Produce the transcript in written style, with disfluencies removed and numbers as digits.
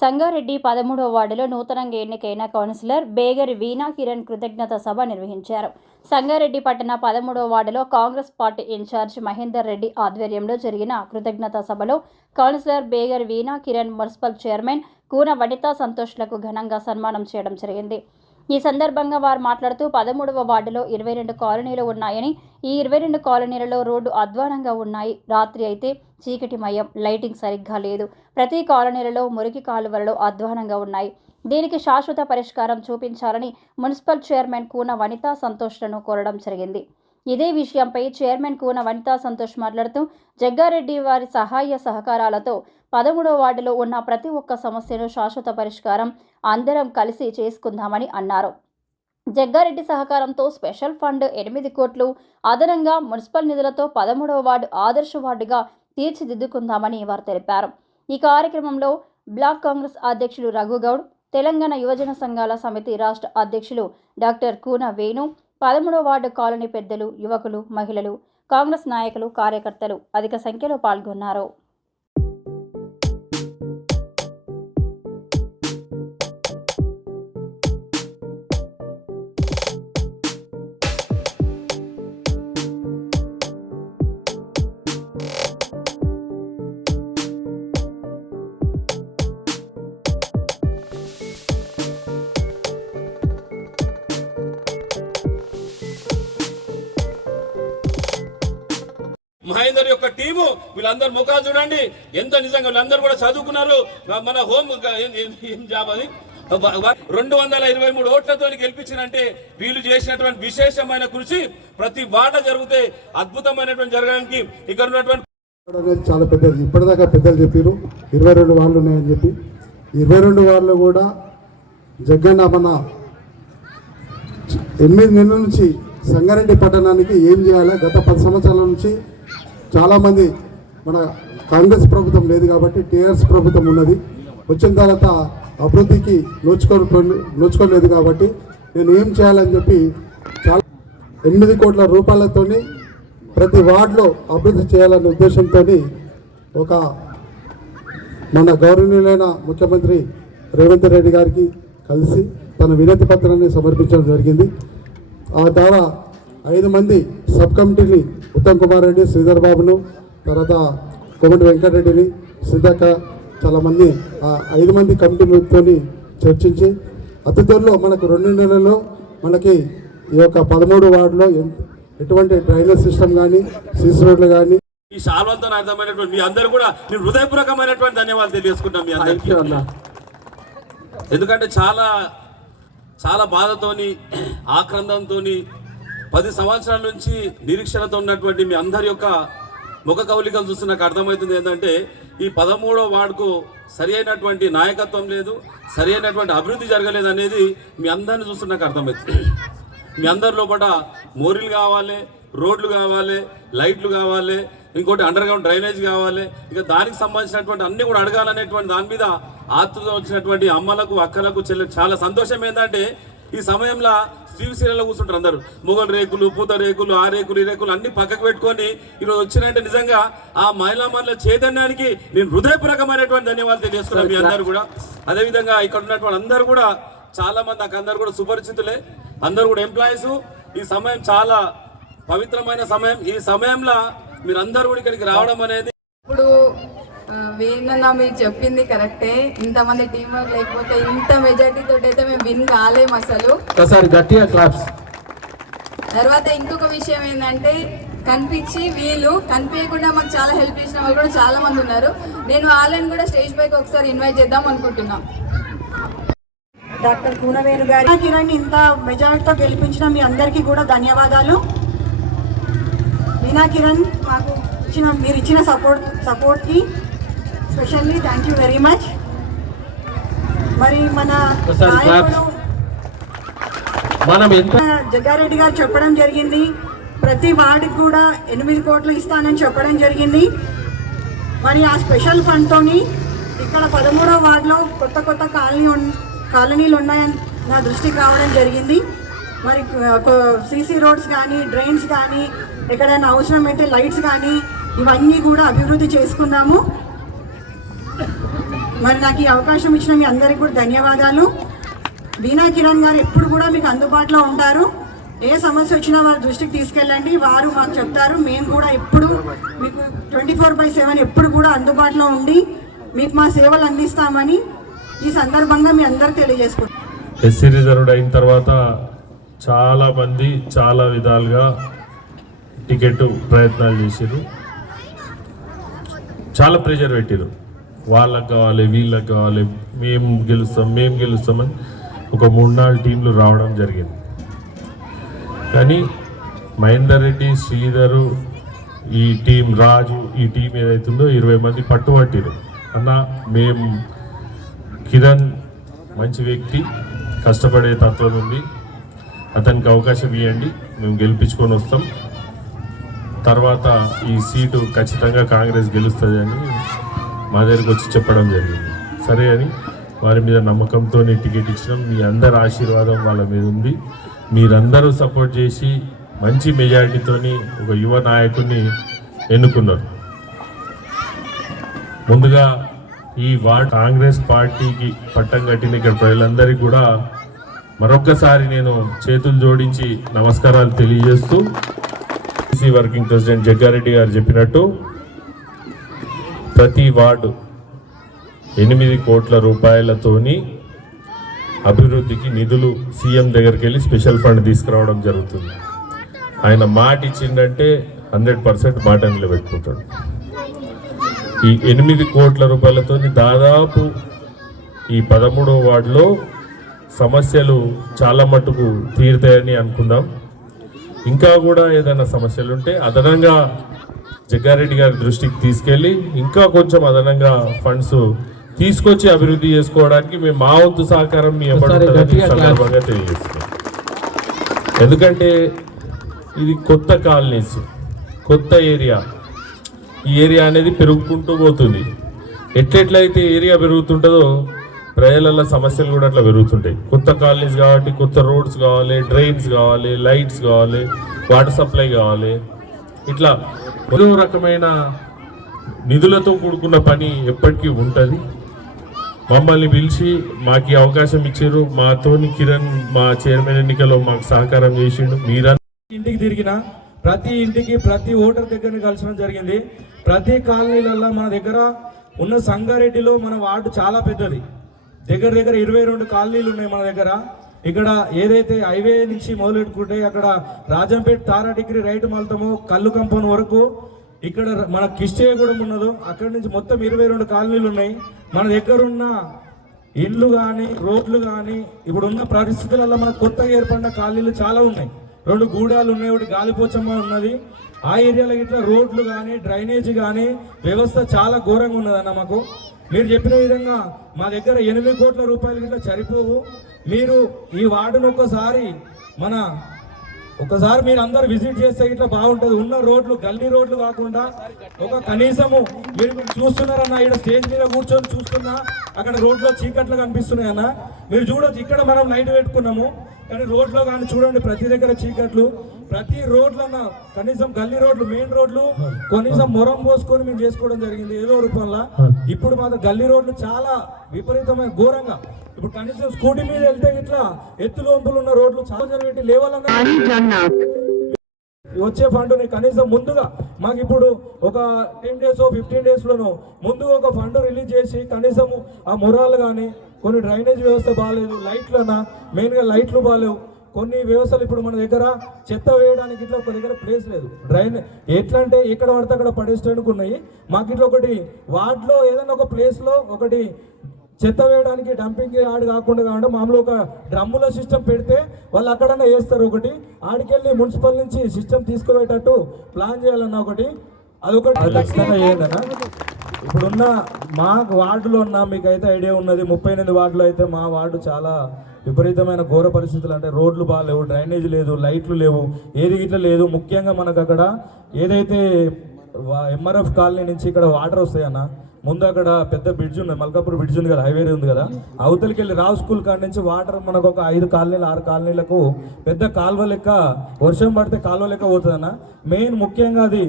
సంగారెడ్డి 13వ వార్డులో నూతనంగా ఎన్నికైన కౌన్సిలర్ బేగరి వీణా కిరణ్ కృతజ్ఞత సభ నిర్వహించారు. సంగారెడ్డి పట్టణ 13వ వార్డులో కాంగ్రెస్ పార్టీ ఇన్ఛార్జ్ మహేందర్ రెడ్డి ఆధ్వర్యంలో జరిగిన కృతజ్ఞత సభలో కౌన్సిలర్ బేగరి వీణా కిరణ్, మున్సిపల్ చైర్మన్ కూన వనితా సంతోష్లకు ఘనంగా సన్మానం చేయడం జరిగింది. ఈ సందర్భంగా వారు మాట్లాడుతూ 13వ వార్డులో 22 కాలనీలు ఉన్నాయని, ఈ 22 కాలనీలలో రోడ్డు అధ్వానంగా ఉన్నాయి. రాత్రి అయితే చీకటిమయం, లైటింగ్ సరిగ్గా లేదు. ప్రతి కాలనీలలో మురికి కాలువలలో అధ్వానంగా ఉన్నాయి. దీనికి శాశ్వత పరిష్కారం చూపించాలని మున్సిపల్ చైర్మన్ కూన వనితా సంతోష్లను కోరడం జరిగింది. ఇదే విషయంపై చైర్మన్ కూన వనితా సంతోష్ మాట్లాడుతూ జగ్గారెడ్డి వారి సహాయ సహకారాలతో 13వ వార్డులో ఉన్న ప్రతి ఒక్క సమస్యను శాశ్వత పరిష్కారం అందరం కలిసి చేసుకుందామని అన్నారు. జగ్గారెడ్డి సహకారంతో స్పెషల్ ఫండ్ 8 కోట్లు అదనంగా మున్సిపల్ నిధులతో 13వ వార్డు ఆదర్శ వార్డుగా తీర్చిదిద్దుకుందామని వారు తెలిపారు. ఈ కార్యక్రమంలో బ్లాక్ కాంగ్రెస్ అధ్యక్షులు రఘుగౌడ్, తెలంగాణ యువజన సంఘాల సమితి రాష్ట్ర అధ్యక్షులు డాక్టర్ కూన వేణు, 13వ వార్డు కాలనీ పెద్దలు, యువకులు, మహిళలు, కాంగ్రెస్ నాయకులు, కార్యకర్తలు అధిక సంఖ్యలో పాల్గొన్నారు. మహేందర్ యొక్క టీము వీళ్ళందరూ ముఖాలు చూడండి, ఎంత నిజంగా వీళ్ళందరూ కూడా చదువుకున్నారు. మన హోమ్ ఏం జాబ్ అది 223 ఓట్లతో గెలిపించినంటే వీళ్ళు చేసినటువంటి విశేషమైన కృషి ప్రతి వార్డ జరిగితే అద్భుతమైనటువంటి జరగడానికి ఇక్కడ ఉన్నటువంటి చాలా పెద్దది. ఇప్పటిదాకా పెద్దలు చెప్పారు 22 వార్డులు ఉన్నాయని చెప్పి. 22 వార్డులు కూడా జగ్గన్న మన 8 నెలల నుంచి సంగారెడ్డి పట్టణానికి ఏం చేయాలి, గత 10 సంవత్సరాల నుంచి చాలామంది మన కాంగ్రెస్ ప్రభుత్వం లేదు కాబట్టి టీఆర్ఎస్ ప్రభుత్వం ఉన్నది. వచ్చిన తర్వాత అభివృద్ధికి నోచుకోలేదు కాబట్టి నేను ఏం చేయాలని చెప్పి చాలా 8 కోట్ల రూపాయలతో ప్రతి వార్డులో అభివృద్ధి చేయాలనే ఉద్దేశంతో ఒక మన గౌరవనీయులైన ముఖ్యమంత్రి రేవంత్ రెడ్డి గారికి కలిసి తన వినతి పత్రాన్ని సమర్పించడం జరిగింది. ఆ ద్వారా 5 మంది సబ్ కమిటీని ఉత్తమ్ కుమార్ రెడ్డి, శ్రీధర్ బాబును, తర్వాత కోమటి వెంకటరెడ్డిని, సిద్ధక్క, చాలామంది 5 మంది కమిటీలతో చర్చించి అతి త్వరలో మనకు 2 నెలల్లో మనకి ఈ యొక్క 13 వార్డులో ఎటువంటి డ్రైనేజ్ సిస్టమ్ కానీ, సీసీ రోడ్లు కానీ ఈ శాల్వంతో అర్థమైనటువంటి మీ అందరూ కూడా నేను హృదయపూర్వకమైనటువంటి ధన్యవాదాలు తెలియజేసుకుంటాం మీ అందరికీ. ఎందుకంటే చాలా చాలా బాధతోని, ఆక్రందంతోని 10 సంవత్సరాల నుంచి నిరీక్షణతో ఉన్నటువంటి మీ అందరి యొక్క ముఖ కవలికలు చూస్తే నాకు అర్థమవుతుంది ఏంటంటే ఈ 13వ వార్డుకు సరి అయినటువంటి నాయకత్వం లేదు, సరి అయినటువంటి అభివృద్ధి జరగలేదు అనేది మీ అందరిని చూస్తే నాకు అర్థమవుతుంది. మీ అందరి లోపల మోరీలు కావాలి, రోడ్లు కావాలి, లైట్లు కావాలి, ఇంకోటి అండర్ గ్రౌండ్ డ్రైనేజ్ కావాలి, ఇంకా దానికి సంబంధించినటువంటి అన్ని కూడా అడగాలనేటువంటి దాని మీద ఆతృత వచ్చినటువంటి అమ్మలకు, అక్కలకు, చెల్లెలకు చాలా సంతోషం ఏంటంటే ఈ సమయంలో శ్రీశైలంలో కూర్చుంటారు అందరూ. మొగలు రేకులు, పూత రేకులు, ఆ రేకులు, ఈ రేకులు అన్ని పక్కకు పెట్టుకొని ఈరోజు వచ్చినట్టే నిజంగా ఆ మహిళా మహిళల చైతన్యానికి నేను హృదయపూర్వకమైనటువంటి ధన్యవాదాలు తెలియజేస్తున్నాను మీ అందరూ కూడా. అదేవిధంగా ఇక్కడ ఉన్నటువంటి అందరూ కూడా చాలా మంది నాకు అందరూ కూడా సుపరిచితులే, అందరూ కూడా ఎంప్లాయీస్. ఈ సమయం చాలా పవిత్రమైన సమయం. ఈ సమయంలో మీరు అందరూ కూడా ఇక్కడికి రావడం అనేది ఇప్పుడు వేణన్న మీరు చెప్పింది కరెక్టే. ఇంతమంది టీం వర్క్ లేకపోతే ఇంత మెజార్టీ తోటి అయితే మేము విన్ కాలేము అసలు. తర్వాత ఇంకొక విషయం ఏంటంటే కనిపించి వీళ్ళు కనిపించకుండా మాకు చాలా హెల్ప్ చేసిన వాళ్ళు కూడా చాలా మంది ఉన్నారు. నేను వాళ్ళని కూడా స్టేజ్ పైకి ఒకసారి ఇన్వైట్ చేద్దాం అనుకుంటున్నాం. డాక్టర్ కూనవేణు గారి కిరణ్ ఇంత మెజారిటీతో గెలిపించిన మీ అందరికీ కూడా ధన్యవాదాలు. వీణా కిరణ్ మాకు మీరు ఇచ్చిన సపోర్ట్కి specially thank you very much. మరి మన జగ్గారెడ్డి గారు చెప్పడం జరిగింది, ప్రతి వార్డుకి కూడా 8 కోట్లు ఇస్తానని చెప్పడం జరిగింది. మరి ఆ స్పెషల్ ఫండ్తోని ఇక్కడ 13వ వార్డులో కొత్త కాలనీలు ఉన్నాయని నా దృష్టికి రావడం జరిగింది. మరి సీసీ రోడ్స్ కానీ, డ్రైన్స్ కానీ, ఎక్కడైనా అవసరమైతే లైట్స్ కానీ ఇవన్నీ కూడా అభివృద్ధి చేసుకున్నాము. మరి నాకు ఈ అవకాశం ఇచ్చిన మీ అందరికీ కూడా ధన్యవాదాలు. వీణా కిరణ్ గారు ఎప్పుడు కూడా మీకు అందుబాటులో ఉంటారు. ఏ సమస్య వచ్చినా వారి దృష్టికి తీసుకెళ్ళండి, వారు మాకు చెప్తారు. మేము కూడా ఎప్పుడు మీకు 24/7 ఎప్పుడు కూడా అందుబాటులో ఉండి మీకు మా సేవలు అందిస్తామని ఈ సందర్భంగా మీ అందరికి తెలియజేసుకుంటాం. ఎస్సీ రిజర్వ్డ్ అయిన తర్వాత చాలామంది చాలా విధాలుగా టికెట్ ప్రయత్నాలు చేసారు, చాలా ప్రెషర్ పెట్టారు. వాళ్ళకి కావాలి, వీళ్ళకి కావాలి, మేము గెలుస్తామని ఒక 3-4 టీంలు రావడం జరిగింది. కానీ మహేందర్ రెడ్డి, శ్రీధరు, ఈ టీం రాజు, ఈ టీం ఏదైతుందో 20 మంది పట్టుబట్టిరు. అన్న మేము కిరణ్ మంచి వ్యక్తి, కష్టపడే తత్వం ఉంది, అతనికి అవకాశం ఇవ్వండి, మేము గెలిపించుకొని వస్తాం, తర్వాత ఈ సీటు ఖచ్చితంగా కాంగ్రెస్ గెలుస్తుంది అని మా దగ్గరికి వచ్చి చెప్పడం జరిగింది. సరే అని వారి మీద నమ్మకంతో టికెట్ ఇచ్చినాం. మీ అందరి ఆశీర్వాదం వాళ్ళ మీద ఉంది. మీరందరూ సపోర్ట్ చేసి మంచి మెజారిటీతోని ఒక యువ నాయకుడిని ఎన్నుకున్నారు. ముందుగా ఈ కాంగ్రెస్ పార్టీకి పట్టం కట్టిన ఇక్కడ ప్రజలందరికీ కూడా మరొక్కసారి నేను చేతులు జోడించి నమస్కారాలు తెలియజేస్తూ, బీసీ వర్కింగ్ ప్రెసిడెంట్ జగ్గారెడ్డి గారు చెప్పినట్టు ప్రతి వార్డు 8 కోట్ల రూపాయలతోని అభివృద్ధికి నిధులు సీఎం దగ్గరికి వెళ్ళి స్పెషల్ ఫండ్ తీసుకురావడం జరుగుతుంది. ఆయన మాట ఇచ్చిందంటే 100% మాట నిలబెట్టుకుంటాడు. ఈ 8 కోట్ల రూపాయలతో దాదాపు ఈ 13వ వార్డులో సమస్యలు చాలా మట్టుకు తీరుతాయని అనుకుందాం. ఇంకా కూడా ఏదైనా సమస్యలు ఉంటే అదనంగా జగ్గారెడ్డి గారి దృష్టికి తీసుకెళ్ళి ఇంకా కొంచెం అదనంగా ఫండ్స్ తీసుకొచ్చి అభివృద్ధి చేసుకోవడానికి మేము మా వంతు సహకారం మీ సందర్భంగా తెలియజేస్తున్నాం. ఎందుకంటే ఇది కొత్త కాలనీస్, కొత్త ఏరియా, ఈ ఏరియా అనేది పెరుగుకుంటూ పోతుంది. ఎట్లయితే ఏరియా పెరుగుతుంటుందో ప్రజల సమస్యలు కూడా అట్లా పెరుగుతుంటాయి. కొత్త కాలనీస్ కాబట్టి కొత్త రోడ్స్ కావాలి, డ్రైన్స్ కావాలి, లైట్స్ కావాలి, వాటర్ సప్లై కావాలి. ఇట్లా మరో రకమైన నిధులతో కూడుకున్న పని ఎప్పటికీ ఉంటుంది. మమ్మల్ని పిలిచి మాకు ఈ అవకాశం ఇచ్చారు. మాతోని కిరణ్ మా చైర్మన్ ఎన్నికలో మాకు సహకారం చేసిండు. ఇంటికి తిరిగిన ప్రతి ఇంటికి ప్రతి ఓటర్ దగ్గర కలిసడం జరిగింది. ప్రతి కాలనీలలో మన దగ్గర ఉన్న సంగారెడ్డిలో మన వార్డు చాలా పెద్దది. దగ్గర 22 కాలనీలు ఉన్నాయి మన దగ్గర. ఇక్కడ ఏదైతే హైవే నుంచి మొదలెట్టుకుంటే అక్కడ రాజంపేట తారా డిగ్రీ రైట్ మళ్తామో కల్లు కంపౌండ్ వరకు ఇక్కడ మన కిష్టేగూడెం ఉన్నదో అక్కడ నుంచి మొత్తం 22 కాలనీలు ఉన్నాయి. మన దగ్గర ఉన్న ఇండ్లు కానీ రోడ్లు కానీ ఇప్పుడున్న పరిస్థితులలో మనకు కొత్తగా ఏర్పడిన కాలనీలు చాలా ఉన్నాయి. 2 గూడాలు ఉన్నాయి, ఒకటి గాలిపోచమ్మ ఉన్నది. ఆ ఏరియాలో ఇట్లా రోడ్లు కానీ డ్రైనేజ్ కానీ వ్యవస్థ చాలా ఘోరంగా ఉన్నదన్న మాకు. మీరు చెప్పిన విధంగా మా దగ్గర 8 కోట్ల రూపాయలు ఇట్లా సరిపోవు. మీరు ఈ వార్డును ఒకసారి మీరు అందరు విజిట్ చేస్తే ఇట్లా బాగుంటుంది. ఉన్న రోడ్లు గల్లీ రోడ్లు కాకుండా ఒక కనీసము మీరు చూస్తున్నారన్న, ఇక్కడ స్టేజ్ మీద కూర్చొని చూస్తున్నా అక్కడ రోడ్లో చీకట్లు కనిపిస్తున్నాయన్న. మీరు చూడొచ్చు, ఇక్కడ మనం లైట్ పెట్టుకున్నాము కానీ రోడ్లో కానీ చూడండి ప్రతి దగ్గర చీకట్లు. ప్రతి రోడ్లన్న కనీసం గల్లీ రోడ్లు, మెయిన్ రోడ్లు కనీసం మొరం పోసుకొని మేము చేసుకోవడం జరిగింది ఏదో రూపంలో. ఇప్పుడు మాత్రం గల్లీ రోడ్లు చాలా విపరీతమైన ఘోరంగా. ఇప్పుడు కనీసం స్కూటీ మీద వెళ్తే ఇట్లా ఎత్తులు వంపులు ఉన్న రోడ్లు చాలా పెట్టి లేవాలన్నా వచ్చే ఫండ్ని కనీసం ముందుగా మాకు ఇప్పుడు ఒక 10 days 15 days లోనూ ముందుగా ఒక ఫండ్ రిలీజ్ చేసి కనీసం ఆ మొరాలు కానీ కొన్ని డ్రైనేజ్ వ్యవస్థ బాగాలేదు, లైట్లన్నా మెయిన్గా లైట్లు బాగాలేవు. కొన్ని వ్యవస్థలు ఇప్పుడు మన దగ్గర చెత్త వేయడానికి ఇట్లా ఒక దగ్గర ప్లేస్ లేదు. ఎట్లా అంటే ఎక్కడ పడితే అక్కడ పడేసేందుకు ఉన్నాయి. మాకు ఇట్లా ఒకటి వార్డులో ఏదైనా ఒక ప్లేస్లో ఒకటి చెత్త వేయడానికి డంపింగ్ యార్డ్ కాకుండా మామూలు ఒక డ్రమ్ముల సిస్టమ్ పెడితే వాళ్ళు అక్కడన్నా వేస్తారు. ఒకటి ఆడికెళ్ళి మున్సిపల్ నుంచి సిస్టమ్ తీసుకుపోయేటట్టు ప్లాన్ చేయాలన్న ఒకటి, అదొకటి ఖచ్చితంగా చేయాలన్నా. ఇప్పుడున్న మా వార్డులో ఉన్న మీకైతే ఐడియా ఉన్నది, 38 వార్డులో అయితే మా వార్డు చాలా విపరీతమైన ఘోర పరిస్థితులు. అంటే రోడ్లు బాగాలేవు, డ్రైనేజ్ లేదు, లైట్లు లేవు, ఏది ఇట్లా లేదు. ముఖ్యంగా మనకు అక్కడ ఏదైతే MRF కాలనీ నుంచి ఇక్కడ వాటర్ వస్తాయన్న, ముందు అక్కడ పెద్ద బ్రిడ్జ్ ఉంది, మల్కాపూర్ బ్రిడ్జ్ ఉంది కదా, హైవే ఉంది కదా, అవతలికి వెళ్ళి రావు స్కూల్ కాడ నుంచి వాటర్ మనకు ఒక 5 కాలనీలు 6 కాలనీలకు పెద్ద కాలువ లెక్క వర్షం పడితే కాలువ లెక్క పోతుందన్న. మెయిన్ ముఖ్యంగా అది